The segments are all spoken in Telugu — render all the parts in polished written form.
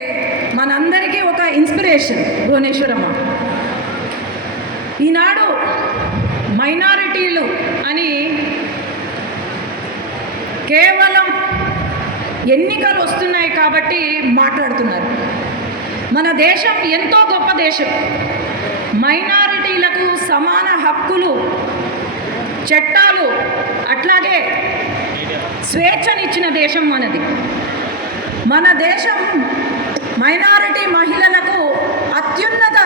మనందరికీ ఒక ఇన్స్పిరేషన్ భువనేశ్వరమ్మ. ఈనాడు మైనారిటీలు అని కేవలం ఎన్నికలు వస్తున్నాయి కాబట్టి మాట్లాడుతున్నారు. మన దేశం ఎంతో గొప్ప దేశం. మైనారిటీలకు సమాన హక్కులు, చట్టాలు, అట్లాగే స్వేచ్ఛనిచ్చిన దేశం మనది. మన దేశం మైనారిటీ మహిళలకు అత్యున్నత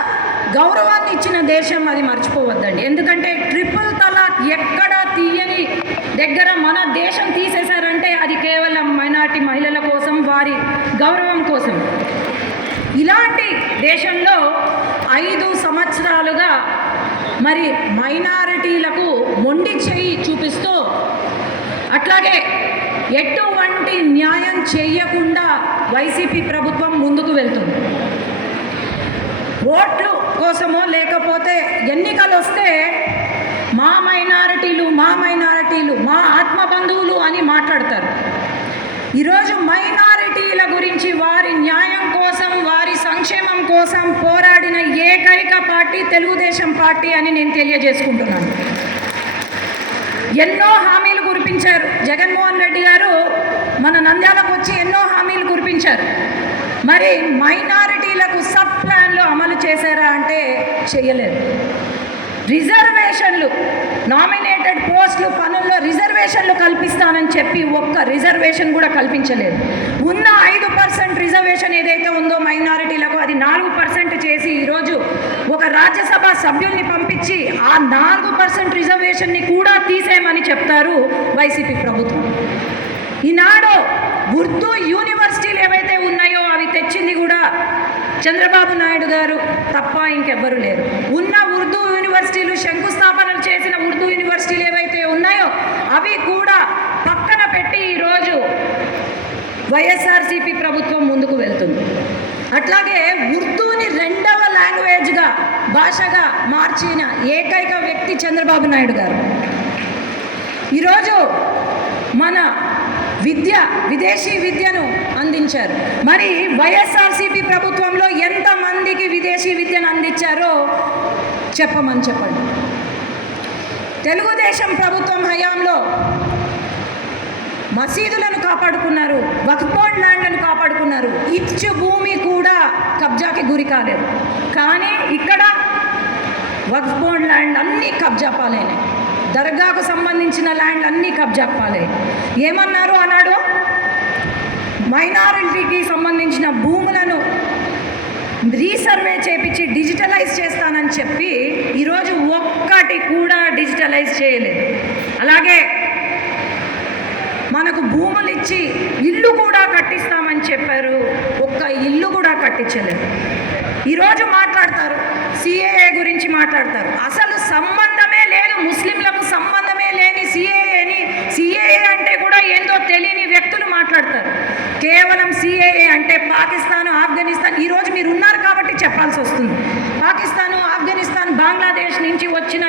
గౌరవాన్ని ఇచ్చిన దేశం, అది మర్చిపోవద్దండి. ఎందుకంటే ట్రిపుల్ తలాక్ ఎక్కడ తీయని దగ్గర మన దేశం తీసేశారంటే అది కేవలం మైనారిటీ మహిళల కోసం, వారి గౌరవం కోసం. ఇలాంటి దేశంలో 5 సంవత్సరాలుగా మరి మైనారిటీలకు మొండి చేయి చూపిస్తూ అట్లాగే ఎటువంటి న్యాయం చేయకుండా వైసీపీ ప్రభుత్వం ముందుకు వెళ్తుంది. ఓట్లు కోసమో లేకపోతే ఎన్నికలు వస్తే మా మైనారిటీలు మా ఆత్మ బంధువులు అని మాట్లాడతారు. ఈరోజు మైనారిటీల గురించి, వారి న్యాయం కోసం, వారి సంక్షేమం కోసం పోరాడిన ఏకైక పార్టీ తెలుగుదేశం పార్టీ అని నేను తెలియజేసుకుంటున్నాను. ఎన్నో హామీలు కురిపించారు జగన్మోహన్ రెడ్డి గారు. మన నంద్యాలకు వచ్చి ఎన్నో హామీలు కురిపించారు. మరి మైనారిటీలకు సబ్ ప్లాన్లు అమలు చేశారా అంటే చేయలేదు. రిజర్వేషన్లు, నామినేటెడ్ పోస్టులు పనుల్లో రిజర్వేషన్లు కల్పిస్తానని చెప్పి ఒక్క రిజర్వేషన్ కూడా కల్పించలేదు. ఉన్న 5% రిజర్వేషన్ ఏదైతే ఉందో మైనారిటీలకు, అది 4% చేసి ఈరోజు ఒక రాజ్యసభ సభ్యుల్ని పంపించి ఆ 4% రిజర్వేషన్ని కూడా తీసేయమని చెప్తారు వైసీపీ ప్రభుత్వం. ఈనాడు ఉర్దూ యూనివర్సిటీలు ఏవైతే ఉన్నాయో అవి తెచ్చింది కూడా చంద్రబాబు నాయుడు గారు తప్ప ఇంకెవ్వరూ లేరు. ఉన్న ఉర్దూ యూనివర్సిటీలు, శంకుస్థాపనలు చేసిన ఉర్దూ యూనివర్సిటీలు ఏవైతే ఉన్నాయో అవి కూడా పక్కన పెట్టి ఈరోజు వైఎస్ఆర్సీపీ ప్రభుత్వం ముందుకు వెళ్తుంది. అట్లాగే ఉర్దూని 2వ లాంగ్వేజ్గా, భాషగా మార్చిన ఏకైక వ్యక్తి చంద్రబాబు నాయుడు గారు. ఈరోజు మన విదేశీ విద్యను అందించారు. మరి వైఎస్ఆర్సీపీ ప్రభుత్వంలో ఎంతమందికి విదేశీ విద్యను అందించారో చెప్పండి. తెలుగుదేశం ప్రభుత్వం హయాంలో మసీదులను కాపాడుకున్నారు, వక్ఫ్ బోర్డ్ ల్యాండ్లను కాపాడుకున్నారు. ఇచ్చు భూమి కూడా కబ్జాకి గురి కాలేదు. కానీ ఇక్కడ వక్ఫ్ బోర్డ్ ల్యాండ్ అన్నీ కబ్జా పాలైనాయి. దర్గాకు సంబంధించిన ల్యాండ్ అన్నీ కబ్జా పాలే. ఏమన్నారు అన్నాడు? మైనారిటీకి సంబంధించిన భూములను రీసర్వే చేపించి డిజిటలైజ్ చేస్తానని చెప్పి ఈరోజు ఒక్కటి కూడా డిజిటలైజ్ చేయలేదు. అలాగే మనకు భూములు ఇచ్చి ఇల్లు కూడా కట్టిస్తామని చెప్పారు, ఒక్క ఇల్లు కూడా కట్టించలేదు. ఈరోజు మాట్లాడతారు, సిఏఏ గురించి మాట్లాడతారు. అసలు సంబంధమే లేదు, ముస్లింలకు సంబంధమే లేని సిఏఏ అంటే కూడా ఏందో తెలియని వ్యక్తులు మాట్లాడతారు. కేవలం సిఏఏ అంటే పాకిస్తాన్, ఆఫ్ఘనిస్తాన్. ఈరోజు మీరు ఉన్నారు కాబట్టి చెప్పాల్సి వస్తుంది. పాకిస్తాను, ఆఫ్ఘనిస్తాన్, బంగ్లాదేశ్ నుంచి వచ్చిన